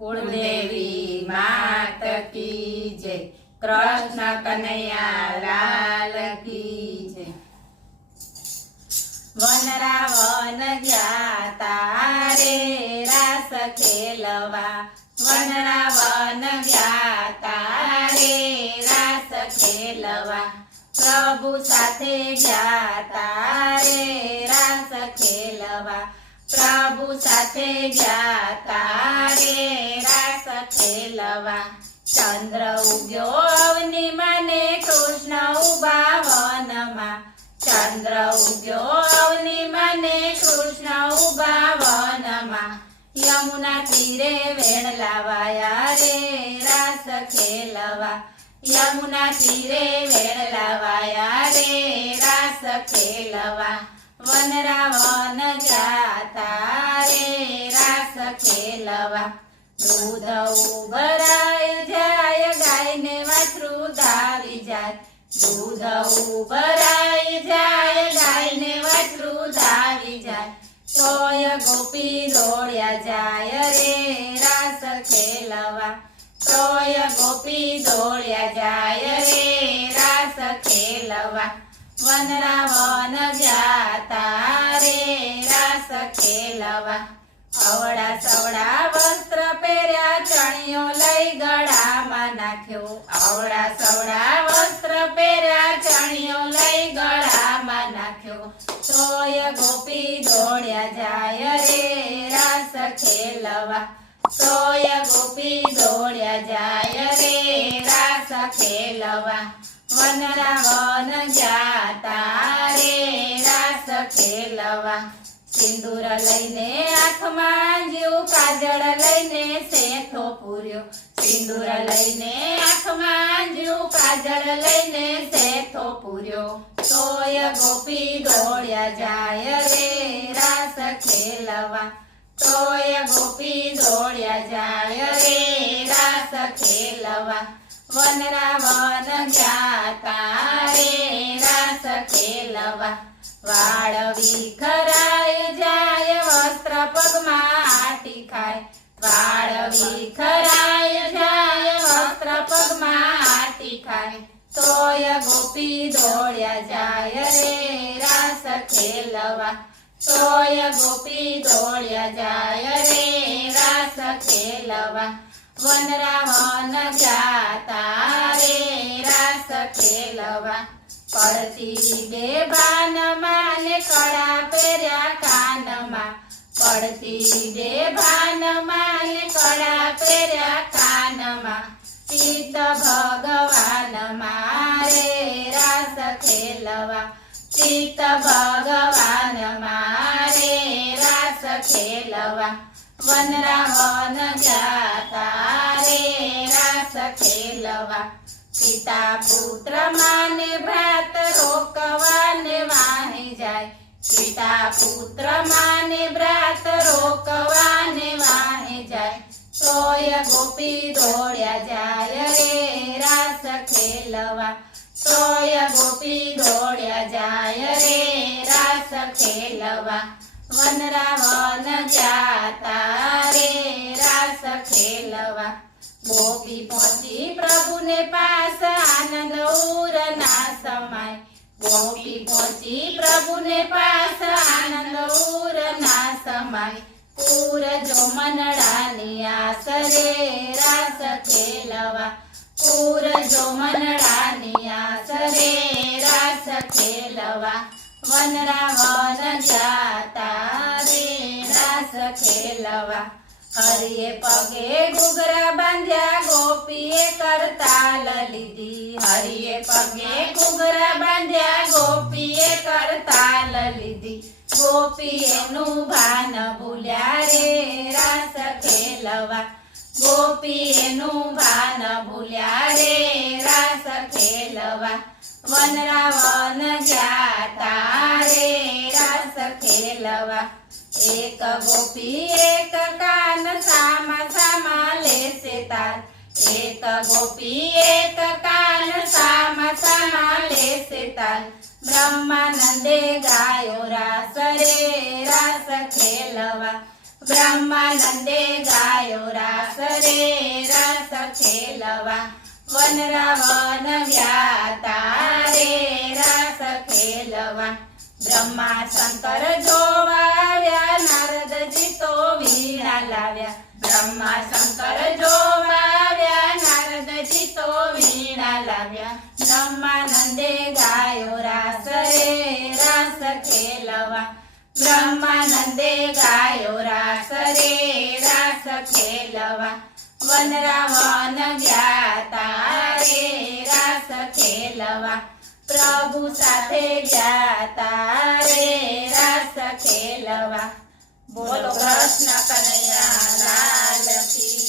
कुलदेवी मात की जय। कृष्ण कन्हैया लाल की जय। वन रावण ज्ञाता रे रास खेलवा। वन रावण ज्ञाता रे रास खेलवा। प्रभु साथे ज्ञाता रे रास खेलवा। प्रभु साथे ज्ञाता रे रास खेलवा। चंद्र उग्यो अवनी माने कृष्ण उभा वनमा। चंद्र उग्यो अवनी माने कृष्ण उभा वनमा। यमुना तीरे वेणलावाया रे रास खेलवा। यमुना तीरे वेणलावाया रे रास खेलवा। वन रावण ज्ञाता रे रास खेलवा। दूध उभराय जाय गाय ने वासरू धावी जाय। दूध उभराय जाय गाय ने वासरू धावी जाय। तोय गोपी दौड़्या जाय रे रास खेलवा। तोय गोपी दौड़्या जाय रे रास खेलवा। वन रावण ज्ञाता रे रास खेलवा। अवड़ा सवड़ा वस्त्र पेर्या चणियो लई गळामां नाख्यो। अवड़ा सवड़ा वस्त्र पेर्या चणियो लई गळामां नाख्यो। तोय गोपी दौड़्या जाय रे रास खेलवा। तोय गोपी दौड़्या जाय रे रास खेलवा। वन रावण ज्ञाता रे रास खेलवा। सिंदूर लईने आँखमां जीव काजळ लईने सेठो पूर्यो। सिंदूर लईने आँखमां जीव काजळ लईने सेठो पूर्यो। तोय गोपी दौड़्या जाय रे रास खेलवा। तोय गोपी दौड़्या जाय रे रास खेलवा। वन रावण ज्ञाता रे रास खेलवा। वाळ विखराय जाय वस्त्र पगमा आटी खाय। वाळ विखराय जाय वस्त्र पगमा आटी खाय। तोय गोपी दौड़्या जाय रे रास खेलवा। तोय गोपी दौड़्या जाय रे रास खेलवा। वन रावण ज्ञाता रे रास खेलवा। पड़ती बेभान माने कड़ा पेर्या कानमा। पड़ती बेभान माने कड़ा पेर्या कानमा। चित भगवान मारे रास खेलवा। चित भगवान मारे रास खेलवा। वन रावण ज्ञाता रे रास खेलवा। पिता पुत्र माने भ्रात रोकवाने वाहे जाय। पिता पुत्र माने भ्रात रोकवाने वाहे जाय। तोय गोपी दौड़्या जाय रे रास खेलवा। तोय गोपी दौड़्या जाय रे रास खेलवा। वन रावण ज्ञाता रे रास खेलवा। गोपी पहुंची प्रभु ने पास आनंद उर ना समाय। गोपी पहुंची प्रभु ने पास आनंद उर ना समाय। पूर जो मनडानी आस रे रास खेलवा। पूर जो मनडानी आस रे रास खेलवा। वन रावण ज्ञाता रे रास खेलवा। हरिये पगे घुघरा बांध्या गोपीए करताल लीधी। हरिये पगे घुघरा बांध्या गोपीए करताल लीधी। गोपीएनु भान भूल्या रे रास खेलवा। गोपीएनु भान भूल्या रे रास खेलवा। वन रावण ज्ञाता रे रास खेलवा। एक गोपी एक कान सामा सामा लेसे ताल। एक गोपी एक कान सामा सामा लेसे ताल। ब्रह्मानंदे गायो रास रे रास खेलवा। બ્રહ્માનંદે ગાયો રાસ રે રાસ ખેલવા વનરાવન વ્યાતા રે રાસ ખેલવા બ્રહ્મા શંકર જોવા આવ્યા નારદજી તો વીણા લાવ્યા બ્રહ્મા શંકર જોવા આવ્યા નારદજી તો વીણા લાવ્યા બ્રહ્માનંદે ગાયો રાસ રે રાસ ખેલવા બ્રહ્માનંદે ગાયો રાસ રે રાસ ખેલવા વનરાવન જ્ઞાતા રે રાસ ખેલવા પ્રભુ સાથે જ્ઞાતા રે રાસ ખેલવા બોલો કૃષ્ણ કનૈયા લાલ કી